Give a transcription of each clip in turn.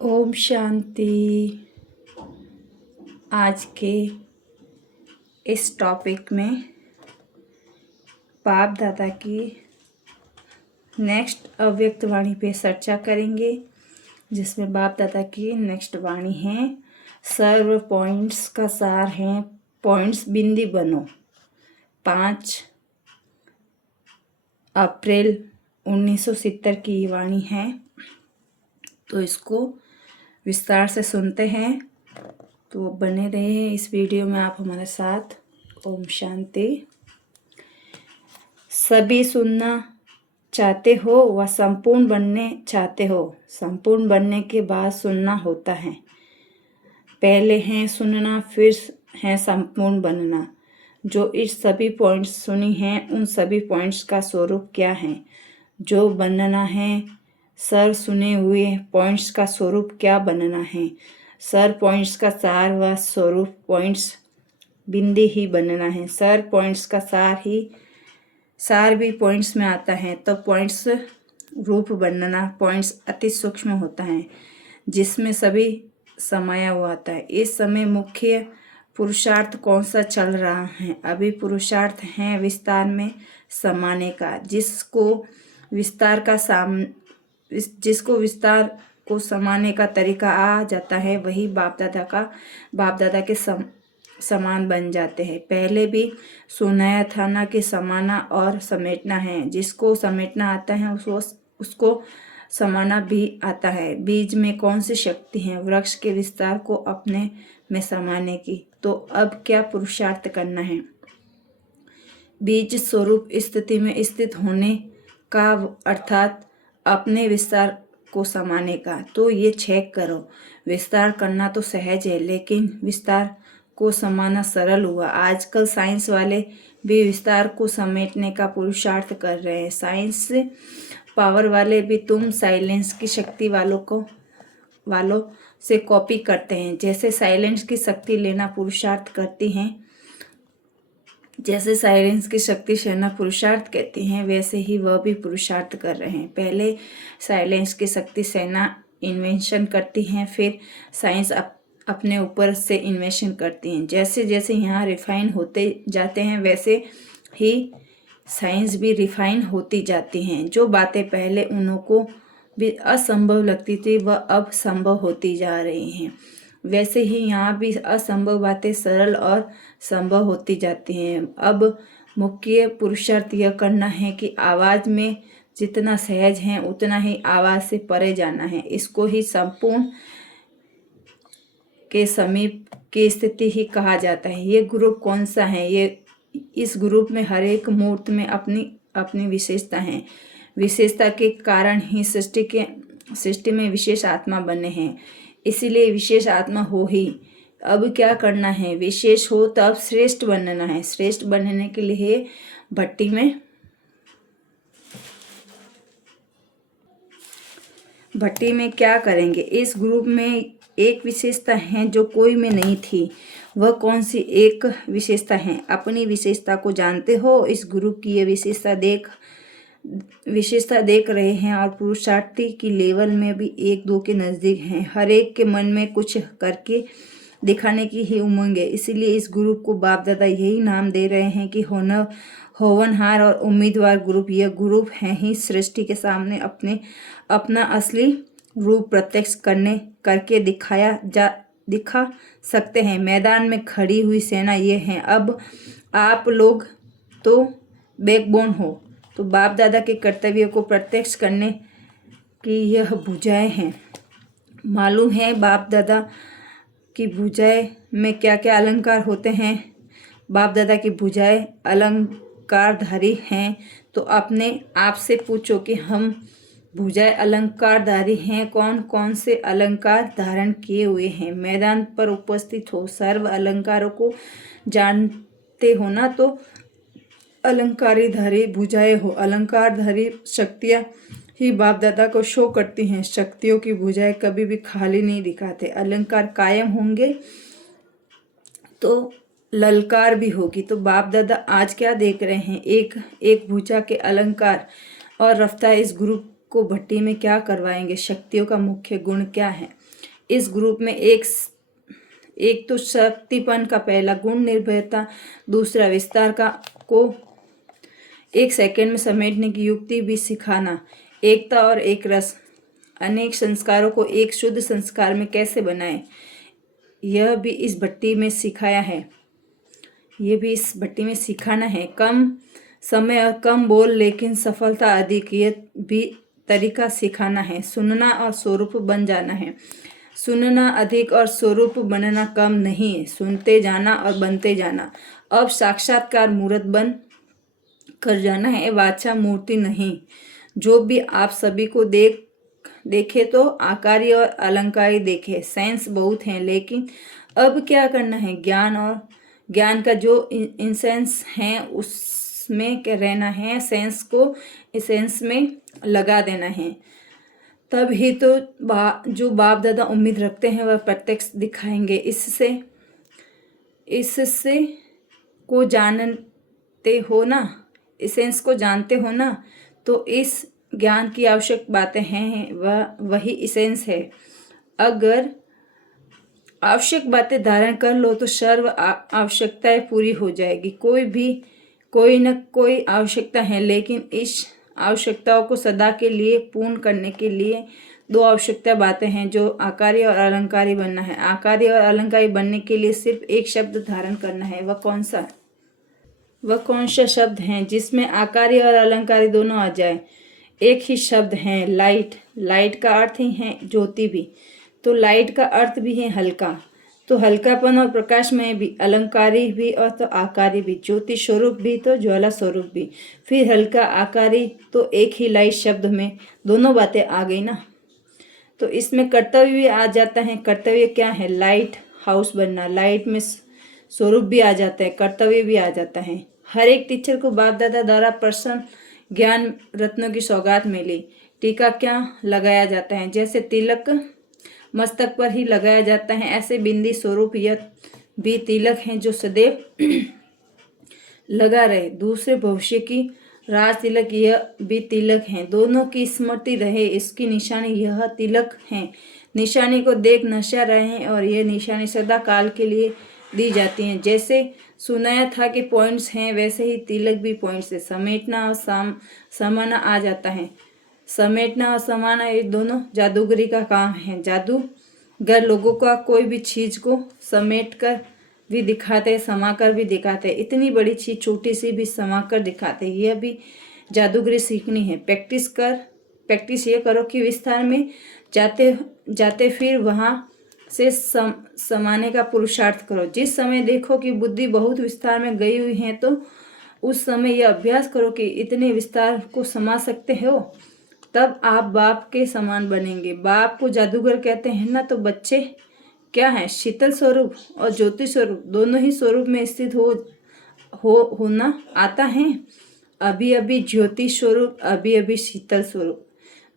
ओम शांति। आज के इस टॉपिक में बाप दादा की नेक्स्ट अव्यक्त वाणी पे चर्चा करेंगे, जिसमें बाप दादा की नेक्स्ट वाणी है सर्व पॉइंट्स का सार है पॉइंट्स बिंदी बनो। 5 अप्रैल 1970 की वाणी है, तो इसको विस्तार से सुनते हैं। तो बने रहे इस वीडियो में आप हमारे साथ। ओम शांति। सभी सुनना चाहते हो व संपूर्ण बनने चाहते हो। संपूर्ण बनने के बाद सुनना होता है। पहले है सुनना, फिर है संपूर्ण बनना। जो इस सभी पॉइंट्स सुनी हैं, उन सभी पॉइंट्स का स्वरूप क्या है? जो बनना है, सर सुने हुए पॉइंट्स का स्वरूप क्या बनना है? सर पॉइंट्स का सार व स्वरूप पॉइंट्स बिंदी ही बनना है। सर पॉइंट्स का सार भी पॉइंट्स में आता है, तो पॉइंट्स रूप बनना पॉइंट्स अति सूक्ष्म होता है, जिसमें सभी समाया हुआ आता है। इस समय मुख्य पुरुषार्थ कौन सा चल रहा है? अभी पुरुषार्थ है विस्तार में समाने का। जिसको विस्तार को समाने का तरीका आ जाता है, वही बाप दादा के समान बन जाते हैं। पहले भी सुनाया था ना कि समाना और समेटना है। जिसको समेटना आता है उसको समाना भी आता है। बीज में कौन सी शक्ति है? वृक्ष के विस्तार को अपने में समाने की। तो अब क्या पुरुषार्थ करना है? बीज स्वरूप स्थिति में स्थित होने का, अर्थात अपने विस्तार को समाने का। तो ये चेक करो, विस्तार करना तो सहज है, लेकिन विस्तार को समाना सरल हुआ। आजकल साइंस वाले भी विस्तार को समेटने का पुरुषार्थ कर रहे हैं। साइंस पावर वाले भी तुम साइलेंस की शक्ति वालों से कॉपी करते हैं। जैसे साइलेंस की शक्ति लेना पुरुषार्थ करती हैं, जैसे साइलेंस की शक्ति सेना पुरुषार्थ कहती हैं, वैसे ही वह भी पुरुषार्थ कर रहे हैं। पहले साइलेंस की शक्ति सेना इन्वेंशन करती हैं, फिर साइंस अपने ऊपर से इन्वेंशन करती हैं। जैसे जैसे यहाँ रिफाइन होते जाते हैं, वैसे ही साइंस भी रिफाइन होती जाती हैं। जो बातें पहले उनको भी असंभव लगती थी, वह अब संभव होती जा रही हैं। वैसे ही यहाँ भी असंभव बातें सरल और संभव होती जाती हैं। अब मुख्य पुरुषार्थ यह करना है कि आवाज़ में जितना सहज है उतना ही आवाज़ से परे जाना है। इसको ही संपूर्ण के समीप की स्थिति ही कहा जाता है। ये ग्रुप कौन सा है? इस ग्रुप में हर एक मूर्त में अपनी अपनी विशेषता है। विशेषता के कारण ही सृष्टि में विशेष आत्मा बने हैं। इसीलिए विशेष आत्मा हो ही। अब क्या करना है? विशेष हो तब श्रेष्ठ बनना है। श्रेष्ठ बनने के लिए भट्टी में क्या करेंगे? इस ग्रुप में एक विशेषता है जो कोई में नहीं थी। वह कौन सी एक विशेषता है? अपनी विशेषता को जानते हो? इस ग्रुप की ये विशेषता देख रहे हैं और पुरुषार्थी की लेवल में भी एक दो के नज़दीक हैं। हर एक के मन में कुछ करके दिखाने की ही उमंग है। इसीलिए इस ग्रुप को बाप दादा यही नाम दे रहे हैं कि होनहार और उम्मीदवार ग्रुप। यह ग्रुप है ही सृष्टि के सामने अपना असली रूप प्रत्यक्ष करके दिखा सकते हैं। मैदान में खड़ी हुई सेना ये है। अब आप लोग तो बैकबोन हो, तो बाप दादा के कर्तव्य को प्रत्यक्ष करने की यह भुजाएं हैं। मालूम है बाप दादा की भुजाएं में क्या क्या अलंकार होते हैं? बाप दादा की भुजाएं अलंकारधारी हैं। तो अपने आप से पूछो कि हम भुजाएं अलंकारधारी हैं? कौन कौन से अलंकार धारण किए हुए हैं? मैदान पर उपस्थित हो, सर्व अलंकारों को जानते हो ना, तो अलंकारधारी भुजाएं हो। अलंकारधारी शक्तियाँ ही बाप दादा को शो करती हैं। शक्तियों की भुजाएं कभी भी खाली नहीं दिखाते। अलंकार कायम होंगे तो ललकार भी होगी। तो बाप दादा आज क्या देख रहे हैं? एक भुजा के अलंकार और रफ्तार। इस ग्रुप को भट्टी में क्या करवाएंगे? शक्तियों का मुख्य गुण क्या है? इस ग्रुप में एक तो शक्तिपन का पहला गुण निर्भयता, दूसरा विस्तार का को 1 सेकंड में समेटने की युक्ति भी सिखाना, एकता और एक रस, अनेक संस्कारों को एक शुद्ध संस्कार में कैसे बनाएं, यह भी इस भट्टी में सिखाया है। ये भी इस भट्टी में सिखाना है। कम समय और कम बोल लेकिन सफलता अधिक, यह भी तरीका सिखाना है। सुनना और स्वरूप बन जाना है। सुनना अधिक और स्वरूप बनना कम नहीं है, सुनते जाना और बनते जाना। अब साक्षात्कार मूर्त बन कर जाना है, वाचा मूर्ति नहीं। जो भी आप सभी को देखे तो आकारी और अलंकारी देखे। सेंस बहुत हैं, लेकिन अब क्या करना है, ज्ञान का जो इंसेंस है उसमें रहना है, सेंस को इसेंस में लगा देना है। तब ही तो जो बाप दादा उम्मीद रखते हैं वह प्रत्यक्ष दिखाएंगे। इससे को जानते हो ना, इसेंस को जानते हो ना, तो इस ज्ञान की आवश्यक बातें हैं, वही इसेंस है। अगर आवश्यक बातें धारण कर लो तो सर्व आवश्यकताएं पूरी हो जाएगी। कोई न कोई आवश्यकता है, लेकिन इस आवश्यकताओं को सदा के लिए पूर्ण करने के लिए 2 आवश्यकता बातें हैं, जो आकारी और अलंकारी बनना है। आकारी और अलंकारी बनने के लिए सिर्फ एक शब्द धारण करना है। वह कौन सा शब्द है जिसमें आकारी और अलंकारी दोनों आ जाए? एक ही शब्द है, लाइट। लाइट का अर्थ ही है ज्योति भी, तो लाइट का अर्थ भी है हल्का, तो हल्कापन और प्रकाश में भी, अलंकारी भी और तो आकारी भी, ज्योति स्वरूप भी तो ज्वाला स्वरूप भी, फिर हल्का आकारी, तो एक ही लाइट शब्द में दोनों बातें आ गई ना। तो इसमें कर्तव्य भी आ जाता है। कर्तव्य क्या है? लाइट हाउस बनना। लाइट में स्वरूप भी आ जाता है, कर्तव्य भी आ जाता है। हर एक टीचर को बाप दादा द्वारा प्रसन्न ज्ञान रत्नों की सौगात मिली। टीका क्या लगाया जाता है? जैसे तिलक मस्तक पर ही लगाया जाता है, ऐसे बिंदी स्वरूप यह भी तिलक है जो सदैव लगा रहे। दूसरे भविष्य की राज तिलक यह भी तिलक है, दोनों की स्मृति रहे, इसकी निशानी यह तिलक है। निशानी को देख नशा रहे हैं और यह निशानी सदा काल के लिए दी जाती है। जैसे सुनाया था कि पॉइंट्स हैं, वैसे ही तिलक भी पॉइंट्स है। समेटना और समाना आ जाता है। समेटना और समाना ये दोनों जादूगरी का काम है। जादूगर लोगों का कोई भी चीज को समेट कर भी दिखाते, समा कर भी दिखाते, इतनी बड़ी चीज छोटी सी भी समा कर दिखाते। यह भी जादूगरी सीखनी है। प्रैक्टिस ये करो कि विस्तार में जाते फिर वहाँ से समाने का पुरुषार्थ करो। जिस समय देखो कि बुद्धि बहुत विस्तार में गई हुई है, तो उस समय यह अभ्यास करो कि इतने विस्तार को समा सकते हो, तब आप बाप के समान बनेंगे। बाप को जादूगर कहते हैं ना, तो बच्चे क्या है? शीतल स्वरूप और ज्योति स्वरूप, दोनों ही स्वरूप में स्थित होना आता है। अभी अभी ज्योति स्वरूप, अभी अभी शीतल स्वरूप।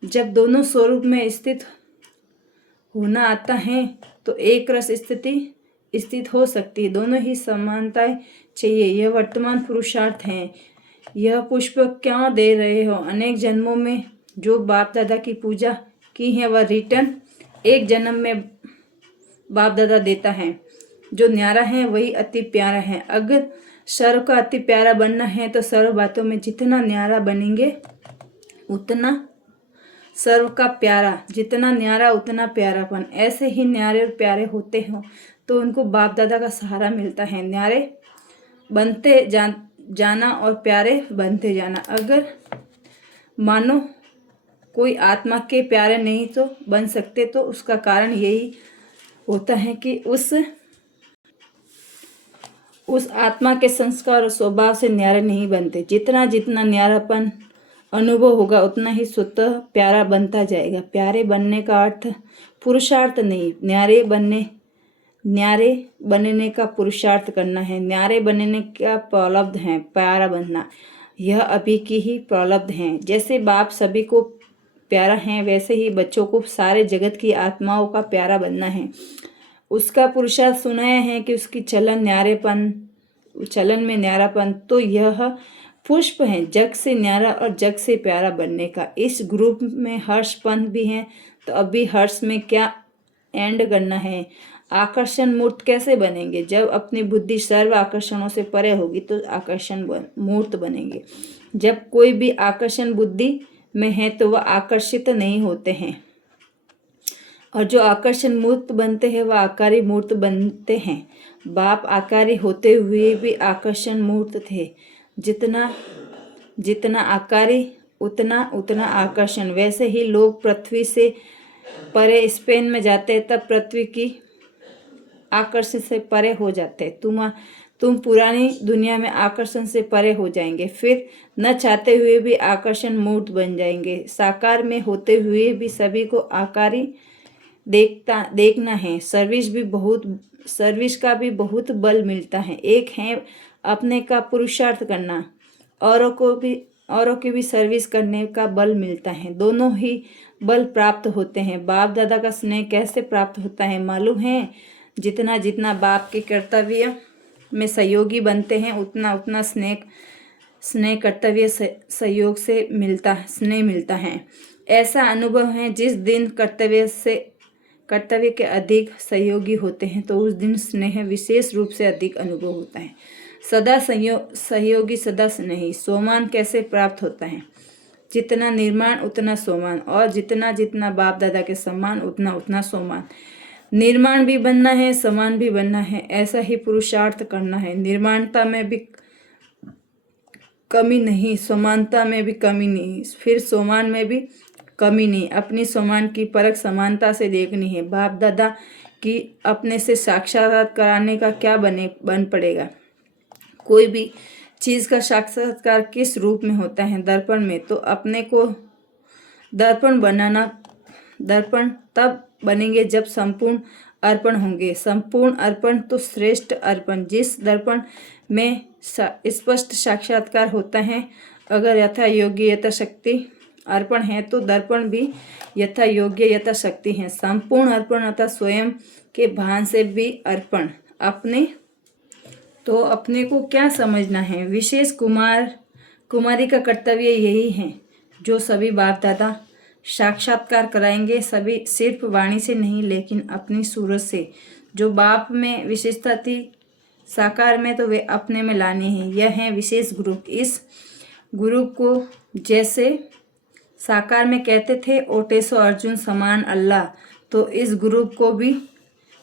जब दोनों स्वरूप में स्थित होना आता है तो एक रस स्थित हो सकती है। दोनों ही समानताएं चाहिए। यह वर्तमान पुरुषार्थ है। यह पुष्प क्यों दे रहे हो? अनेक जन्मों में जो बाप दादा की पूजा की है, वह रिटर्न एक जन्म में बाप दादा देता है। जो न्यारा है वही अति प्यारा है। अगर सर्व का अति प्यारा बनना है तो सर्व बातों में जितना न्यारा बनेंगे उतना सर्व का प्यारा, जितना न्यारा उतना प्यारापन। ऐसे ही न्यारे और प्यारे होते हो तो उनको बाप दादा का सहारा मिलता है। न्यारे बनते जाना और प्यारे बनते जाना। अगर मानो कोई आत्मा के प्यारे नहीं तो बन सकते, तो उसका कारण यही होता है कि उस आत्मा के संस्कार और स्वभाव से न्यारे नहीं बनते। जितना न्यारापन अनुभव होगा उतना ही स्वतः प्यारा बनता जाएगा। प्यारे बनने का अर्थ पुरुषार्थ नहीं, न्यारे बनने का पुरुषार्थ करना है। न्यारे बनने का प्रलब्ध है प्यारा बनना, यह अभी की ही प्रलब्ध है। जैसे बाप सभी को प्यारा है, वैसे ही बच्चों को सारे जगत की आत्माओं का प्यारा बनना है। उसका पुरुषार्थ सुनाया है कि उसकी चलन में न्यारापन, तो यह पुष्प है जग से न्यारा और जग से प्यारा बनने का। इस ग्रुप में हर्षपंथ भी है, तो अभी हर्ष में क्या एंड करना है। आकर्षण मूर्त कैसे बनेंगे? जब अपनी बुद्धि सर्व आकर्षणों से परे होगी तो आकर्षण मूर्त बनेंगे। जब कोई भी आकर्षण बुद्धि में है तो वह आकर्षित नहीं होते हैं, और जो आकर्षण मूर्त बनते हैं वह आकारी मूर्त बनते हैं। बाप आकारी होते हुए भी आकर्षण मूर्त थे। जितना जितना आकारी उतना उतना आकर्षण। वैसे ही लोग पृथ्वी से परे स्पेन में जाते हैं तब पृथ्वी की आकर्षण से परे हो जाते हैं। तुम पुरानी दुनिया में आकर्षण से परे हो जाएंगे, फिर न चाहते हुए भी आकर्षण मूर्त बन जाएंगे। साकार में होते हुए भी सभी को आकारी देखना है। सर्विस का भी बहुत बल मिलता है। एक है अपने का पुरुषार्थ करना, औरों की भी सर्विस करने का बल मिलता है। दोनों ही बल प्राप्त होते हैं। बाप दादा का स्नेह कैसे प्राप्त होता है मालूम है? जितना जितना बाप के कर्तव्य में सहयोगी बनते हैं उतना उतना स्नेह कर्तव्य सहयोग से स्नेह मिलता है। ऐसा अनुभव है जिस दिन कर्तव्य के अधिक सहयोगी होते हैं तो उस दिन स्नेह विशेष रूप से अधिक अनुभव होता है। सदा सहयोगी सदा स्नेही। सोमान कैसे प्राप्त होता है? जितना निर्माण उतना सोमान, और जितना जितना बाप दादा के सम्मान उतना उतना सोमान। निर्माण भी बनना है, समान भी बनना है, ऐसा ही पुरुषार्थ करना है। निर्माणता में भी कमी नहीं, समानता में भी कमी नहीं, फिर सोमान में भी कमी नहीं। अपनी सोमान की परख समानता से देखनी है। बाप दादा की अपने से साक्षात्कार कराने का क्या बन पड़ेगा? कोई भी चीज़ का साक्षात्कार किस रूप में होता है? दर्पण में। तो अपने को दर्पण तब बनेंगे जब संपूर्ण अर्पण होंगे। संपूर्ण अर्पण तो श्रेष्ठ अर्पण। जिस दर्पण में स्पष्ट साक्षात्कार होता है, अगर यथा योग्य यथाशक्ति अर्पण है तो दर्पण भी यथा योग्य यथाशक्ति है। संपूर्ण अर्पण अर्थात स्वयं के भान से भी अर्पण। अपने को क्या समझना है? विशेष कुमारी का कर्तव्य यही है जो सभी बाप दादा साक्षात्कार कराएंगे। सभी सिर्फ वाणी से नहीं लेकिन अपनी सूरत से। जो बाप में विशेषता थी साकार में तो वे अपने में लानी है। यह है विशेष ग्रुप। इस ग्रुप को जैसे साकार में कहते थे ओटेसो अर्जुन समान अल्लाह, तो इस ग्रुप को भी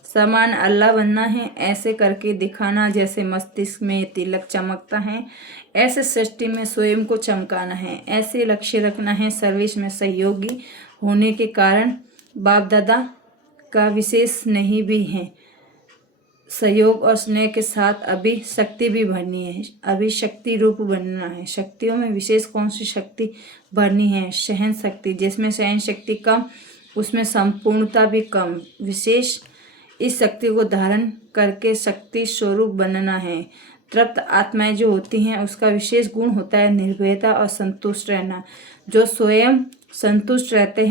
समान अल्लाह बनना है। ऐसे करके दिखाना जैसे मस्तिष्क में तिलक चमकता है ऐसे सृष्टि में स्वयं को चमकाना है। ऐसे लक्ष्य रखना है। सर्विस में सहयोगी होने के कारण बाप दादा का विशेष नहीं भी है। सहयोग और स्नेह के साथ अभी शक्ति भी भरनी है। अभी शक्ति रूप बनना है। शक्तियों में विशेष कौन सी शक्ति भरनी है? सहन शक्ति। जिसमें सहन शक्ति कम उसमें संपूर्णता भी कम। विशेष इस शक्ति को धारण करके शक्ति स्वरूप बनना है। तृप्त आत्माएं जो होती हैं उसका विशेष गुण होता है निर्भयता और संतुष्ट रहना। जो स्वयं संतुष्ट रहते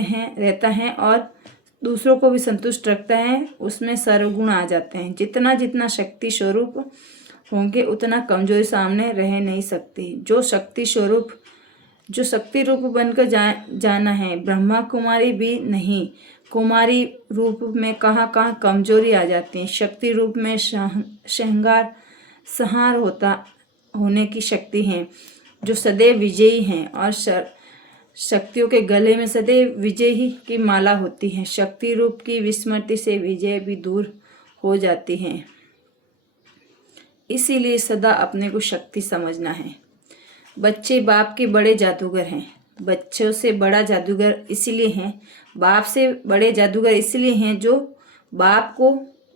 हैं रहता है और दूसरों को भी संतुष्ट रखता है, उसमें सर्वगुण आ जाते हैं। जितना जितना शक्ति स्वरूप होंगे उतना कमजोरी सामने रह नहीं सकती। जो शक्ति रूप बनकर जाना है। ब्रह्मा कुमारी भी नहीं, कुमारी रूप में कहाँ कहाँ कमजोरी आ जाती है। शक्ति रूप में संहार होने की शक्ति है जो सदैव विजयी हैं, और शक्तियों के गले में सदैव विजय ही की माला होती है। शक्ति रूप की विस्मृति से विजय भी दूर हो जाती है। इसीलिए सदा अपने को शक्ति समझना है। बच्चे बाप के बड़े जादूगर हैं। बच्चों से बड़ा जादूगर इसलिए हैं, बाप से बड़े जादूगर इसलिए हैं जो बाप को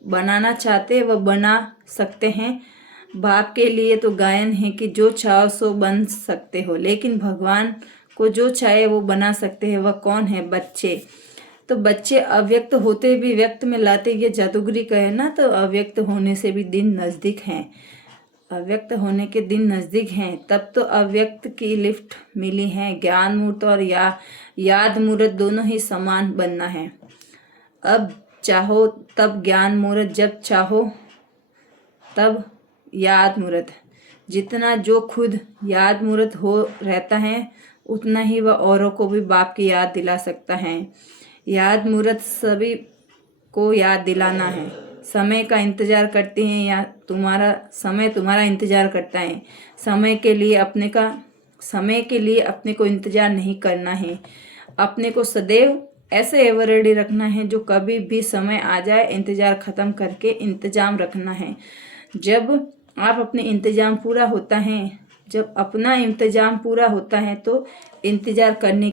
बनाना चाहते वह बना सकते हैं। बाप के लिए तो गायन है कि जो चाहो सो बन सकते हो, लेकिन भगवान को जो चाहे वो बना सकते हैं। वह कौन है? बच्चे। तो बच्चे अव्यक्त होते भी व्यक्त में लाते, ये जादूगरी कहे ना, तो अव्यक्त होने से भी दिन नज़दीक हैं। अव्यक्त होने के दिन नज़दीक हैं। तब तो अव्यक्त की लिफ्ट मिली है। ज्ञान मूर्त और याद मूर्त दोनों ही समान बनना है। अब चाहो तब ज्ञान मूर्त, जब चाहो तब याद मूर्त। जितना जो खुद याद मूर्त हो रहता है उतना ही वह औरों को भी बाप की याद दिला सकता है। याद मुहूर्त सभी को याद दिलाना है। समय का इंतजार करते हैं या समय तुम्हारा इंतजार करता है। समय के लिए अपने को इंतजार नहीं करना है। अपने को सदैव ऐसे एवर रेडी रखना है जो कभी भी समय आ जाए इंतजार खत्म करके इंतजाम रखना है। जब अपना इंतजाम पूरा होता है तो इंतजार करने